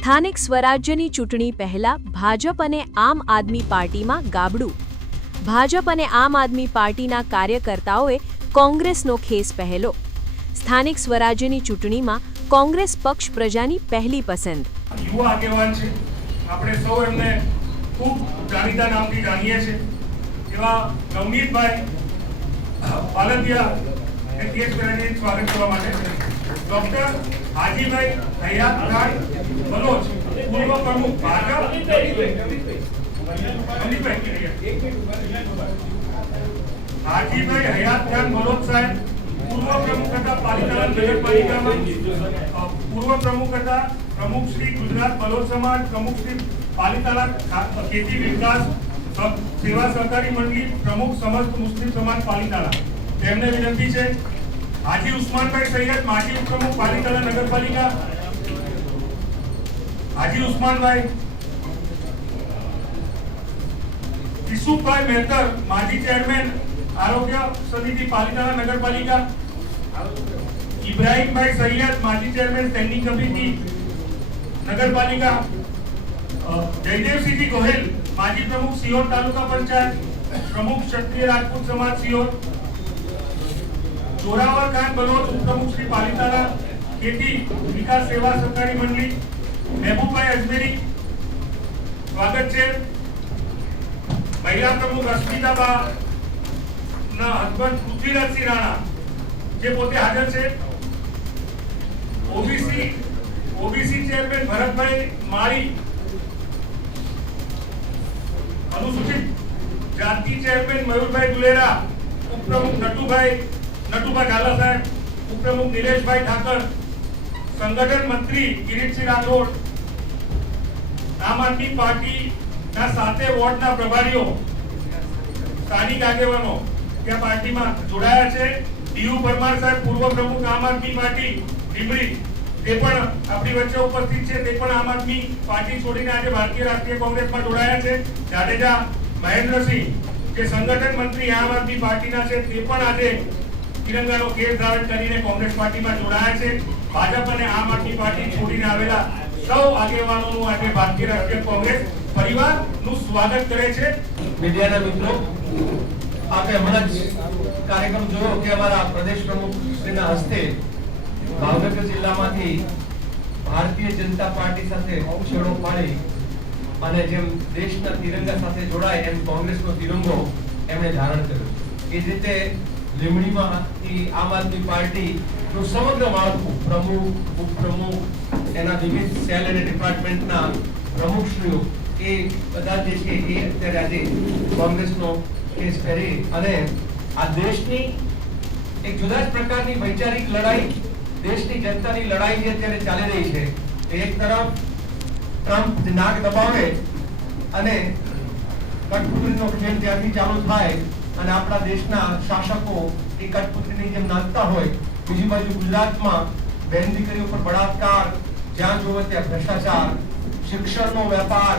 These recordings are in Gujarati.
સ્થાનિક સ્વરાજ્યની ચૂંટણી પહેલા ભાજપ અને આમ આદમી પાર્ટીમાં ગાબડું. ભાજપ અને આમ આદમી પાર્ટીના કાર્યકર્તાઓએ કોંગ્રેસનો ખેસ પહેલો. સ્થાનિક સ્વરાજ્યની ચૂંટણીમાં કોંગ્રેસ પક્ષ પ્રજાની પહેલી પસંદ. યુવા આગેવાન છે, આપણે સૌ એમને ખૂબ જાણીતા નામથી જાણીએ છીએ એવા નવનીતભાઈ પાલતિયા એ કેસ કરીને સ્વાગત કરવા માટે ડોક્ટર હાજીભાઈ હયાત ખાન બલોચ પૂર્વ પ્રમુખ ભાજપ હાજીભાઈ હયાત ખાન બલોચ સાહેબ પૂર્વ પ્રમુખ હતા પાલિતાણા નગરપાલિકામાં, પૂર્વ પ્રમુખ હતા પ્રમુખ શ્રી ગુજરાત બલોચ સમાજ, પ્રમુખ શ્રી પાલિતાણા ખેતી વિકાસ સેવા સહકારી મંડળી, પ્રમુખ સમસ્ત મુસ્લિમ સમાજ પાલિતાણા. તેમને વિનંતી છે હાજી ઉસ્માનભાઈ સૈયદ માજી ઉપપ્રમુખ પાલિતાણા નગરપાલિકા, હાજી ઉસ્માનભાઈ, ઈસુફભાઈ મહેતર માજી ચેરમેન આરોગ્ય સમિતિ પાલિતાણા નગરપાલિકા, ઇબ્રાહીમભાઈ સૈયદ માજી ચેરમેન સ્ટેન્ડિંગ કમિટી નગરપાલિકા, જયદેવસિંહજી ગોહિલ માજી પ્રમુખ સિયોર તાલુકા પંચાયત, પ્રમુખ ક્ષત્રિય રાજપૂત સમાજ સિયોર, જોરાવર ખાન બલોચ ઉપપ્રમુખ શ્રી પાલિતાણા ખેતી વિકાસ સેવા સહકારી મંડળી, મહેબૂબભાઈ અજમેરી સ્વાગત છે. મહિલા પ્રમુખ અસ્મિતાબા ના હસબન્ડ પૃથ્વીરાજસિંહ રાણા જે પોતે હાજર છે. ઓબીસી ચેરમેન ભરતભાઈ માળી, અનુસૂચિત જાતિ ચેરમેન મયુરભાઈ દુલેરા, ઉપપ્રમુખ નટુભાઈ ઢાલા સાહેબ, ઉપપ્રમુખ નિલેશભાઈ ઠાકર, સંગઠન મંત્રી કિરીટસિંહ રાઠોડ, આમ આદમી પાર્ટીના 7 વોર્ડના પ્રભારીઓ, સ્થાનિક આગેવાનો ત્યાં પાર્ટીમાં જોડાયા છે. ડીયુ પરમાર સાહેબ પૂર્વ પ્રમુખ આમ આદમી પાર્ટી લીંબડી, તે પણ આપણી વચ્ચે ઉપસ્થિત છે. તે પણ આમ આદમી પાર્ટી છોડીને આજે ભારતીય રાષ્ટ્રીય કોંગ્રેસમાં જોડાયા છે. જાડેજા મહેન્દ્રસિંહ જે સંગઠન મંત્રી આમ આદમી પાર્ટીના છે, તે પણ આજે તિરંગાનો કેસ ધારણ કરીને કોંગ્રેસ પાર્ટીમાં જોડાયા છે. ભાજપ અને આમ આદમી પાર્ટી છોડીને આવેલા સૌ આગેવાનોનું આજે ભારતીય રાષ્ટ્રીય કોંગ્રેસ પરિવારનું સ્વાગત કરે છે. મીડિયાના મિત્રો, આપણે હમણાં જ કાર્યક્રમ જોયો કે અમારા પ્રદેશ પ્રમુખ શ્રીના હસ્તે ભાવનગર જિલ્લામાંથી ભારતીય જનતા પાર્ટી સાથે છેડો પાડી અને જેમ દેશના તિરંગા સાથે જોડાય એમ કોંગ્રેસનો તિરંગો એમણે ધારણ કર્યો. એ જ રીતે લીંબડીમાંથી આમ આદમી પાર્ટીનું સમગ્ર માળખું પ્રમુખ, ઉપપ્રમુખ, એના વિવિધ સેલ અને ડિપાર્ટમેન્ટના પ્રમુખશ્રીઓ એ બધા જે છે એ અત્યારે આજે કોંગ્રેસનો કેસ કરી અને આ દેશની એક જુદા જ પ્રકારની વૈચારિક લડાઈ, દેશની જનતાની લડાઈ જે અત્યારે ચાલી રહી છે. એક તરફ ટ્રમ્પ નાક દબાવે અને કઠપૂતળીનો ખેલ ત્યાંથી ચાલુ થાય અને આપણા દેશના શાસકો એ કઠપૂતળીની જેમ નાચતા હોય, બીજી બાજુ ગુજરાતમાં બેન દીકરીઓ પર બળાત્કાર, જ્યાં જોવે ત્યાં ભ્રષ્ટાચાર, શિક્ષણનો વેપાર,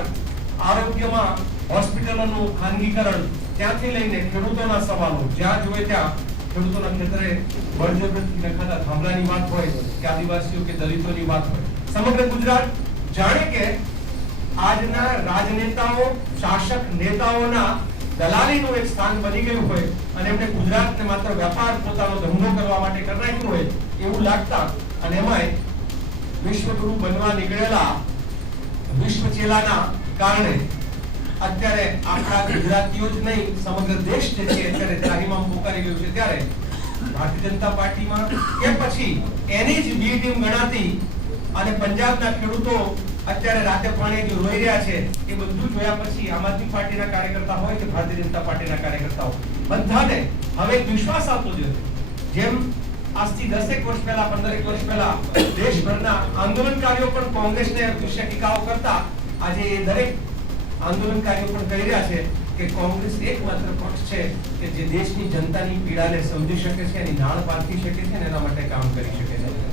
આરોગ્યમાં હોસ્પિટલોનું ખાનગીકરણ, ત્યાંથી લઈને ખેડૂતોના સવાલો, જ્યાં જોવે ત્યાં ખેડૂતોના ક્ષેત્રે બળજબરીથી નખાતા થાંભલાની વાત હોય કે આદિવાસીઓ કે દલિતોની વાત હોય, સમગ્ર ગુજરાત જાણે કે આજના રાજનેતાઓ, શાસક નેતાઓના દલાલીનું એક સ્થાન બની ગયું હોય અને એમને ગુજરાતને માત્ર વેપાર, પોતાનો ધંધો કરવા માટે કરી નાખ્યું હોય એવું લાગતા અને એમાંય વિશ્વગુરુ બનવા નીકળેલા વિશ્વચેલાના કારણે અત્યારે આપણા ગુજરાતીઓ જ નહીં સમગ્ર દેશ જે છે અત્યારે ત્રાહિમામ પોકારી ગયું છે. ત્યારે ભારતીય જનતા પાર્ટીમાં કે પછી એની જ બી ટીમ ગણાતી અને પંજાબના ખેડૂતો અત્યારે રાતે પાણી જે રોઈ રહ્યા છે એ બધું જોયા પછી આમ આદમી પાર્ટીના કાર્યકર્તા હોય કે ભારતીય જનતા પાર્ટીના કાર્યકર્તાઓ બધાને હવે એક વિશ્વાસ આપવો જોઈએ. જેમ આજથી 10 વર્ષ પહેલા, 15 વર્ષ પહેલા દેશભરના આંદોલનકારીઓ પણ કોંગ્રેસને વિશે ટીકાઓ કરતા, આજે એ દરેક આંદોલનકારીઓ પણ કહી રહ્યા છે કે કોંગ્રેસ એકમાત્ર પક્ષ છે કે જે દેશની જનતાની પીડાને સમજી શકે છે, એની નાળ પારખી શકે છે અને એના માટે કામ કરી શકે છે.